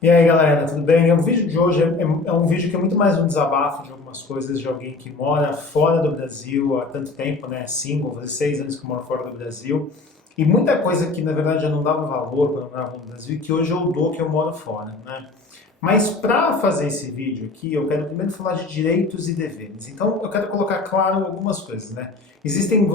E aí galera, tudo bem? O vídeo de hoje é um vídeo que é muito mais um desabafo de algumas coisas de alguém que mora fora do Brasil há tanto tempo, né? 5 ou 6 anos que eu moro fora do Brasil. E muita coisa que na verdade eu não dava valor quando eu morava no Brasil e que hoje eu dou que eu moro fora, né? Mas para fazer esse vídeo aqui, eu quero primeiro falar de direitos e deveres. Então eu quero colocar claro algumas coisas, né? Existem,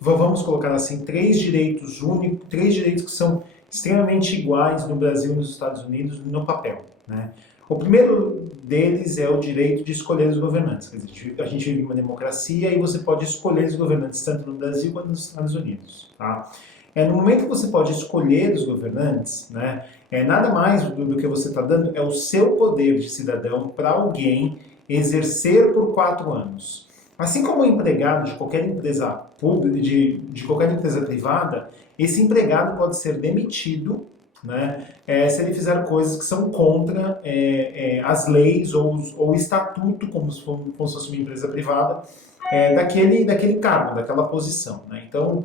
vamos colocar assim, três direitos únicos, três direitos que são extremamente iguais no Brasil e nos Estados Unidos no papel, né? O primeiro deles é o direito de escolher os governantes. Quer dizer, a gente vive uma democracia e você pode escolher os governantes tanto no Brasil quanto nos Estados Unidos, tá? No momento que você pode escolher os governantes, né, nada mais do que você está dando é o seu poder de cidadão para alguém exercer por 4 anos. Assim como o empregado de qualquer empresa pública, de qualquer empresa privada, esse empregado pode ser demitido, né, se ele fizer coisas que são contra as leis ou o estatuto, como se fosse uma empresa privada, daquele cargo, daquela posição. Né? Então,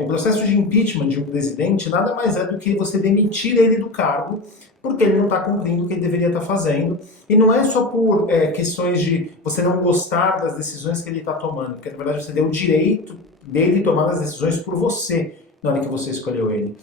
o processo de impeachment de um presidente nada mais é do que você demitir ele do cargo porque ele não está cumprindo o que ele deveria estar fazendo. E não é só por questões de você não gostar das decisões que ele está tomando, porque na verdade você deu o direito dele tomar as decisões por você na hora que você escolheu ele.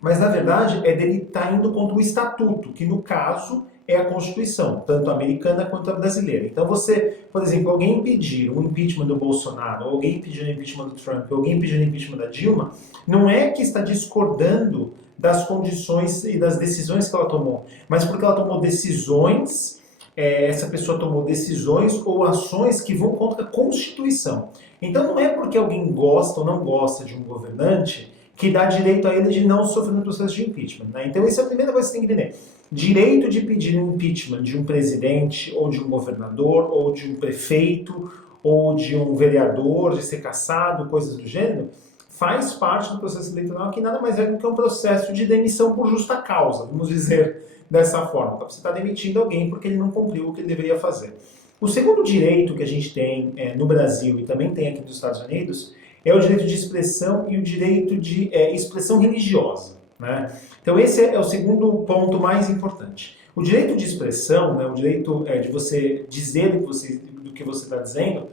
Mas na verdade é dele estar indo contra o estatuto, que no caso é a Constituição, tanto americana quanto a brasileira. Então você, por exemplo, alguém pedir um impeachment do Bolsonaro, alguém pedir um impeachment do Trump, alguém pedir um impeachment da Dilma, não é que está discordando das condições e das decisões que ela tomou, mas porque ela tomou decisões, essa pessoa tomou decisões ou ações que vão contra a Constituição. Então não é porque alguém gosta ou não gosta de um governante que dá direito a ele de não sofrer no processo de impeachment. Né? Então, essa é a primeira coisa que você tem que entender. Direito de pedir um impeachment de um presidente, ou de um governador, ou de um prefeito, ou de um vereador, de ser cassado, coisas do gênero, faz parte do processo eleitoral que nada mais é do que um processo de demissão por justa causa, vamos dizer dessa forma. Então, você está demitindo alguém porque ele não cumpriu o que ele deveria fazer. O segundo direito que a gente tem no Brasil e também tem aqui nos Estados Unidos é o direito de expressão e o direito de expressão religiosa. Né? Então esse é o segundo ponto mais importante. O direito de expressão, né, o direito de você dizer do que você está dizendo,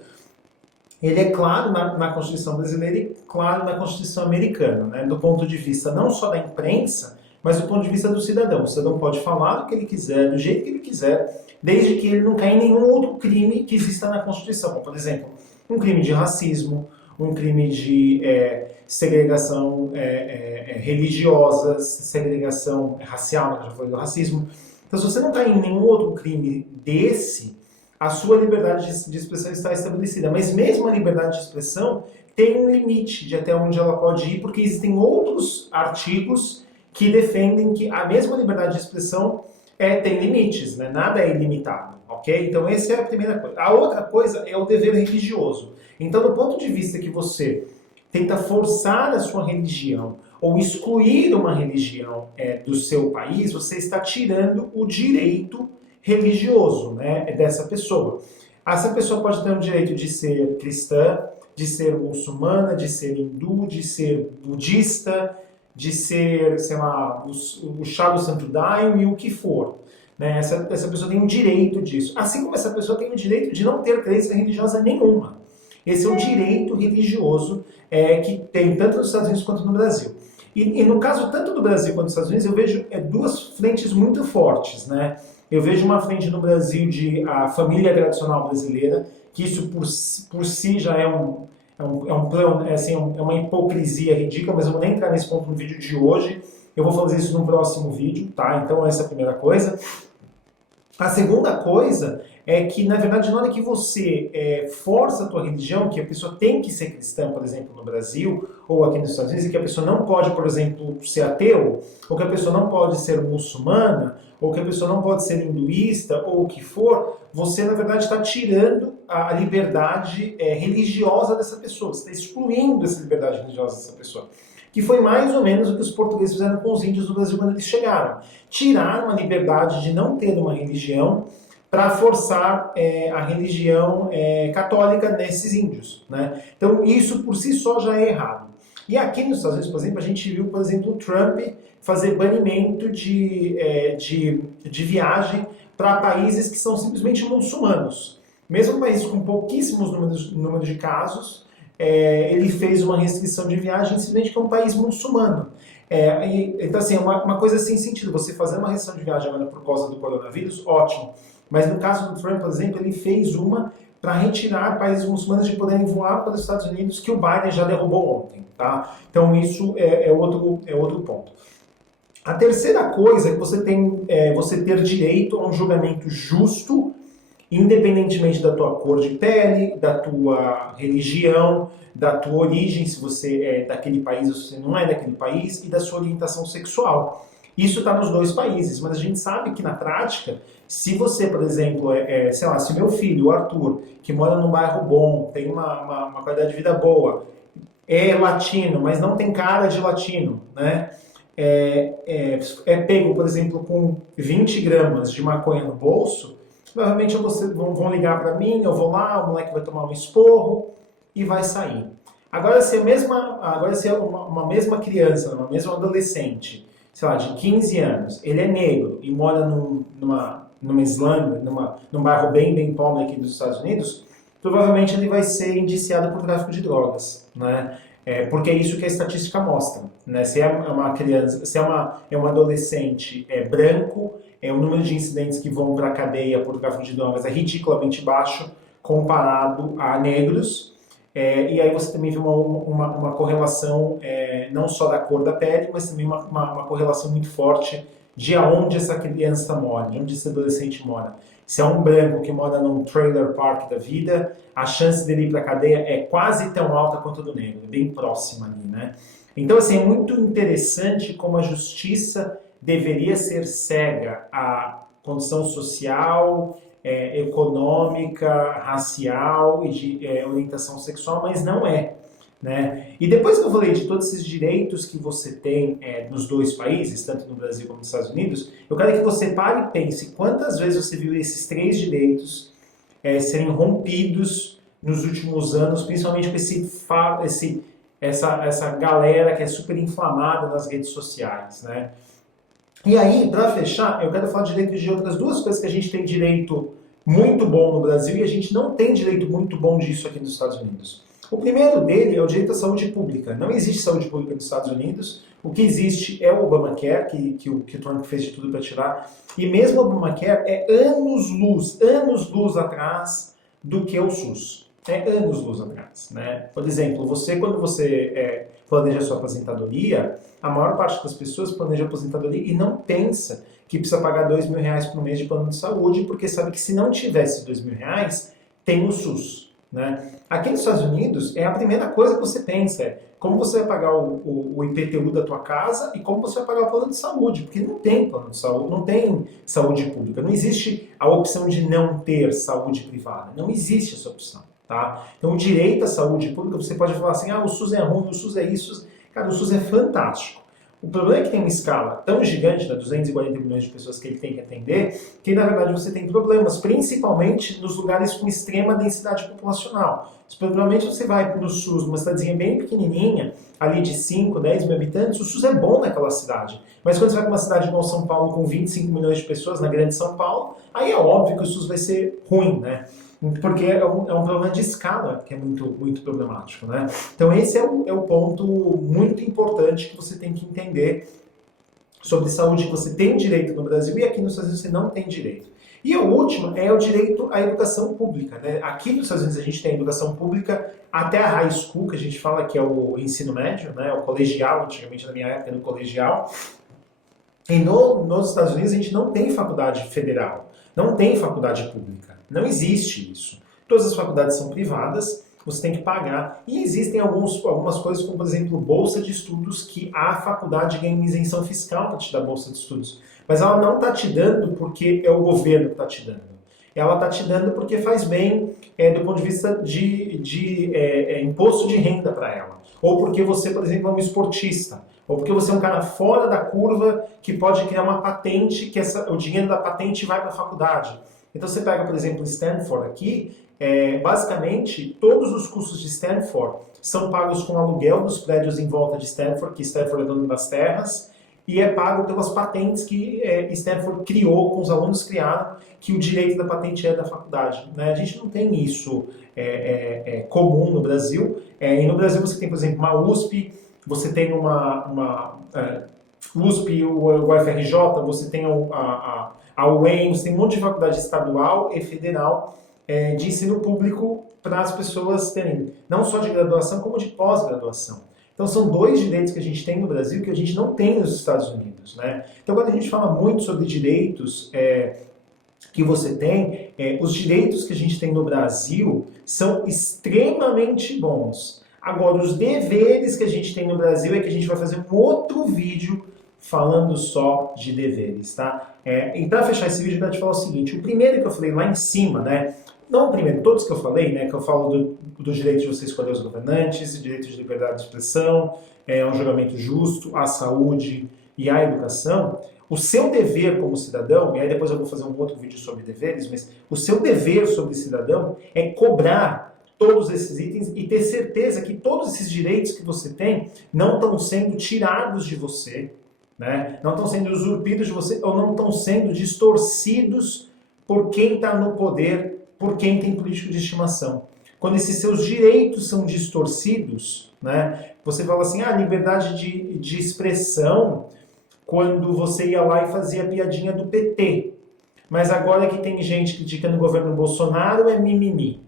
ele é claro na Constituição brasileira e claro na Constituição americana, né, do ponto de vista não só da imprensa, mas do ponto de vista do cidadão. O cidadão pode falar o que ele quiser, do jeito que ele quiser, desde que ele não caia em nenhum outro crime que exista na Constituição, como, por exemplo, um crime de racismo, um crime de segregação religiosa, segregação racial, né, já falei do racismo. Então, se você não está em nenhum outro crime desse, a sua liberdade de expressão está estabelecida. Mas mesmo a liberdade de expressão tem um limite de até onde ela pode ir, porque existem outros artigos que defendem que a mesma liberdade de expressão tem limites, né? Nada é ilimitado, ok? Então essa é a primeira coisa. A outra coisa é o dever religioso. Então, do ponto de vista que você tenta forçar a sua religião ou excluir uma religião do seu país, você está tirando o direito religioso, né, dessa pessoa. Essa pessoa pode ter o direito de ser cristã, de ser muçulmana, de ser hindu, de ser budista, de ser, sei lá, o chá do santo daime e o que for. Né? Essa pessoa tem o direito disso. Assim como essa pessoa tem o direito de não ter crença religiosa nenhuma. Esse é o direito religioso que tem tanto nos Estados Unidos quanto no Brasil. E no caso tanto do Brasil quanto dos Estados Unidos, eu vejo duas frentes muito fortes. Né? Eu vejo uma frente no Brasil de a família tradicional brasileira, que isso por si já é uma hipocrisia ridícula, mas eu vou nem entrar nesse ponto no vídeo de hoje. Eu vou fazer isso no próximo vídeo, tá? Então essa é a primeira coisa. A segunda coisa é que, na verdade, na hora que você força a tua religião, que a pessoa tem que ser cristã, por exemplo, no Brasil, ou aqui nos Estados Unidos, e que a pessoa não pode, por exemplo, ser ateu, ou que a pessoa não pode ser muçulmana, ou que a pessoa não pode ser hinduísta, ou o que for, você, na verdade, está tirando a liberdade religiosa dessa pessoa, você está excluindo essa liberdade religiosa dessa pessoa. Que foi mais ou menos o que os portugueses fizeram com os índios do Brasil quando eles chegaram. Tiraram a liberdade de não ter uma religião para forçar a religião católica nesses índios. Né? Então isso por si só já é errado. E aqui nos Estados Unidos, por exemplo, a gente viu, por exemplo, o Trump fazer banimento de viagem para países que são simplesmente muçulmanos. Mesmo países com pouquíssimos números de casos, ele fez uma restrição de viagem simplesmente porque é um país muçulmano. Então, assim, é uma coisa sem sentido. Você fazer uma restrição de viagem agora por causa do coronavírus, ótimo. Mas no caso do Trump, por exemplo, ele fez uma para retirar países muçulmanos de poderem voar para os Estados Unidos, que o Biden já derrubou ontem. Tá? Então, isso é outro ponto. A terceira coisa é que você ter direito a um julgamento justo, independentemente da tua cor de pele, da tua religião, da tua origem, se você é daquele país ou se você não é daquele país, e da sua orientação sexual. Isso está nos dois países, mas a gente sabe que na prática, se você, por exemplo, sei lá, se meu filho, o Arthur, que mora num bairro bom, tem uma qualidade de vida boa, é latino, mas não tem cara de latino, né? Pego, por exemplo, com 20 gramas de maconha no bolso, provavelmente vão ligar para mim, eu vou lá, o moleque vai tomar um esporro e vai sair. Agora, se é uma mesma criança, uma mesma adolescente, sei lá, de 15 anos, ele é negro e mora numa Islândia, num bairro bem pobre aqui dos Estados Unidos, provavelmente ele vai ser indiciado por tráfico de drogas, né? Porque é isso que a estatística mostra, né? Se é uma criança, se é um adolescente branco, o número de incidentes que vão para a cadeia por tráfico de drogas é ridiculamente baixo comparado a negros. E aí você também vê uma correlação não só da cor da pele, mas também uma correlação muito forte de aonde essa criança mora, de onde esse adolescente mora. Se é um branco que mora num trailer park da vida, a chance dele ir para a cadeia é quase tão alta quanto a do negro, bem próxima ali, né? Então, assim, é muito interessante como a justiça deveria ser cega à condição social, econômica, racial e de orientação sexual, mas não é. Né? E depois que eu falei de todos esses direitos que você tem nos dois países, tanto no Brasil como nos Estados Unidos, eu quero que você pare e pense quantas vezes você viu esses três direitos serem rompidos nos últimos anos, principalmente com essa galera que é super inflamada nas redes sociais. Né? E aí, para fechar, eu quero falar de direitos de outras duas coisas que a gente tem direito muito bom no Brasil e a gente não tem direito muito bom disso aqui nos Estados Unidos. O primeiro dele é o direito à saúde pública. Não existe saúde pública nos Estados Unidos. O que existe é o Obamacare, que o Trump fez de tudo para tirar. E mesmo o Obamacare é anos-luz atrás do que o SUS. É anos-luz atrás. Né? Por exemplo, quando você planeja a sua aposentadoria, a maior parte das pessoas planeja a aposentadoria e não pensa que precisa pagar R$2.000 por mês de plano de saúde, porque sabe que se não tivesse R$2.000, tem o SUS. Né? Aqui nos Estados Unidos, a primeira coisa que você pensa como você vai pagar o IPTU da tua casa e como você vai pagar o plano de saúde, porque não tem plano de saúde, não tem saúde pública, não existe a opção de não ter saúde privada, não existe essa opção. Tá? Então o direito à saúde pública, você pode falar assim, o SUS é ruim, o SUS é isso, cara, o SUS é fantástico. O problema é que tem uma escala tão gigante, 240 milhões de pessoas que ele tem que atender, que na verdade você tem problemas, principalmente nos lugares com extrema densidade populacional. Provavelmente você vai no SUS, numa cidadezinha bem pequenininha, ali de 5, 10 mil habitantes, o SUS é bom naquela cidade. Mas quando você vai para uma cidade como São Paulo com 25 milhões de pessoas, na grande São Paulo, aí é óbvio que o SUS vai ser ruim, né? Porque é um problema de escala que é muito problemático, né? Então esse é o ponto muito importante que você tem que entender sobre saúde, que você tem direito no Brasil e aqui nos Estados Unidos você não tem direito. E o último é o direito à educação pública, né? Aqui nos Estados Unidos a gente tem educação pública até a high school, que a gente fala que é o ensino médio, né? O colegial, antigamente na minha época era o colegial. E nos Estados Unidos a gente não tem faculdade federal, não tem faculdade pública. Não existe isso. Todas as faculdades são privadas, você tem que pagar. E existem algumas coisas, como por exemplo, bolsa de estudos, que a faculdade ganha uma isenção fiscal para te dar bolsa de estudos. Mas ela não está te dando porque é o governo que está te dando. Ela está te dando porque faz bem do ponto de vista de imposto de renda para ela. Ou porque você, por exemplo, é um esportista. Ou porque você é um cara fora da curva que pode criar uma patente, que o dinheiro da patente vai para a faculdade. Então você pega, por exemplo, Stanford aqui, basicamente todos os cursos de Stanford são pagos com aluguel dos prédios em volta de Stanford, que Stanford é dono das terras, e é pago pelas patentes que Stanford criou, com os alunos criaram, que o direito da patente é da faculdade. Né? A gente não tem isso comum no Brasil. E no Brasil você tem, por exemplo, uma USP, você tem uma USP, o UFRJ, você tem a UEM, você tem um monte de faculdade estadual e federal de ensino público para as pessoas terem, não só de graduação, como de pós-graduação. Então são dois direitos que a gente tem no Brasil que a gente não tem nos Estados Unidos. Né? Então quando a gente fala muito sobre direitos que você tem, os direitos que a gente tem no Brasil são extremamente bons. Agora, os deveres que a gente tem no Brasil é que a gente vai fazer um outro vídeo falando só de deveres, tá? E para fechar esse vídeo, eu quero te falar o seguinte, o primeiro que eu falei lá em cima, né? Não o primeiro, todos que eu falei, né? Que eu falo do direito de você escolher os governantes, direito de liberdade de expressão, um julgamento justo, a saúde e a educação. O seu dever como cidadão, e aí depois eu vou fazer um outro vídeo sobre deveres, mas o seu dever sobre cidadão é cobrar todos esses itens e ter certeza que todos esses direitos que você tem não estão sendo tirados de você, né? Não estão sendo usurpidos de você ou não estão sendo distorcidos por quem está no poder, por quem tem político de estimação. Quando esses seus direitos são distorcidos, né? Você fala assim, liberdade de expressão, quando você ia lá e fazia a piadinha do PT. Mas agora que tem gente criticando o governo Bolsonaro é mimimi.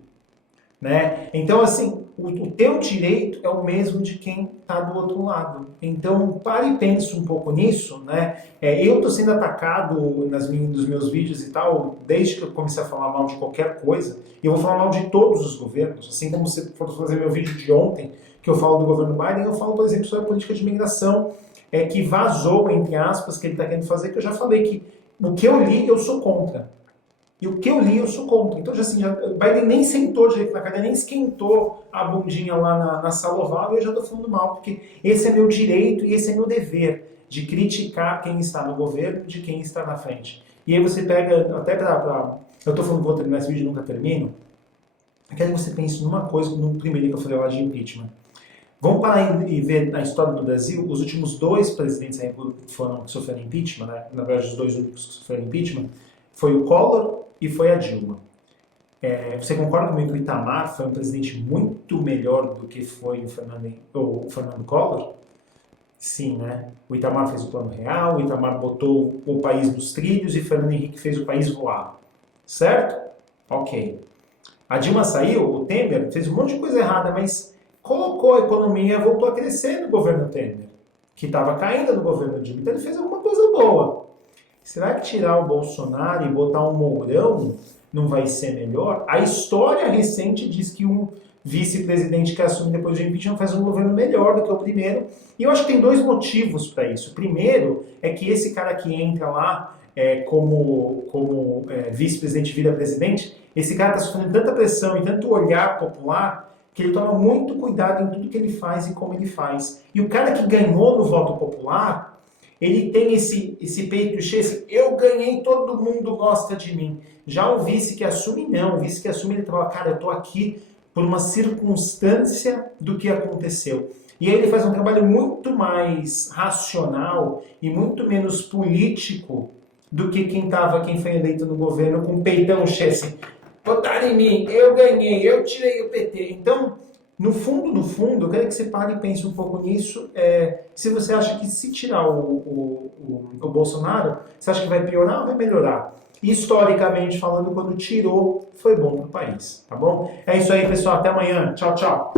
Né? Então, assim, o teu direito é o mesmo de quem está do outro lado. Então, pare e pense um pouco nisso. Né? Eu estou sendo atacado nos meus vídeos e tal, desde que eu comecei a falar mal de qualquer coisa. E eu vou falar mal de todos os governos. Assim como você for fazer meu vídeo de ontem, que eu falo do governo Biden, eu falo, por exemplo, sobre a política de imigração, que vazou, entre aspas, que ele está querendo fazer, que eu já falei que o que eu li, eu sou contra. E o que eu li, eu sou contra. Então, o Biden nem sentou direito na cadeira, nem esquentou a bundinha lá na sala oval, e eu já estou falando mal, porque esse é meu direito e esse é meu dever, de criticar quem está no governo, de quem está na frente. E aí você pega, até eu estou falando que vou terminar esse vídeo e nunca termino, eu quero que você pense numa coisa, no primeiro que eu falei lá de impeachment. Vamos parar e ver na história do Brasil, os últimos dois presidentes que sofreram impeachment, né? Na verdade os dois únicos que sofreram impeachment, foi o Collor e foi a Dilma. Você concorda comigo que o Itamar foi um presidente muito melhor do que foi o Fernando Collor? Sim, né? O Itamar fez o Plano Real, o Itamar botou o país nos trilhos e o Fernando Henrique fez o país voar. Certo? Ok. A Dilma saiu, o Temer fez um monte de coisa errada, mas colocou a economia, voltou a crescer no governo Temer, que estava caindo no governo Dilma. Então ele fez alguma coisa boa. Será que tirar o Bolsonaro e botar um Mourão não vai ser melhor? A história recente diz que um vice-presidente que assume depois do impeachment faz um governo melhor do que o primeiro. E eu acho que tem dois motivos para isso. O primeiro é que esse cara que entra lá como vice-presidente vira presidente, esse cara está sofrendo tanta pressão e tanto olhar popular que ele toma muito cuidado em tudo que ele faz e como ele faz. E o cara que ganhou no voto popular, ele tem esse peito cheio, eu ganhei, todo mundo gosta de mim. Já o vice que assume, não. O vice que assume, ele fala, cara, eu tô aqui por uma circunstância do que aconteceu. E aí ele faz um trabalho muito mais racional e muito menos político do que quem foi eleito no governo com o peitão cheio assim, votaram em mim, eu ganhei, eu tirei o PT. Então, no fundo, eu quero que você pare e pense um pouco nisso. Se você acha que se tirar o Bolsonaro, você acha que vai piorar ou vai melhorar? Historicamente falando, quando tirou, foi bom para o país, tá bom? É isso aí, pessoal. Até amanhã. Tchau, tchau.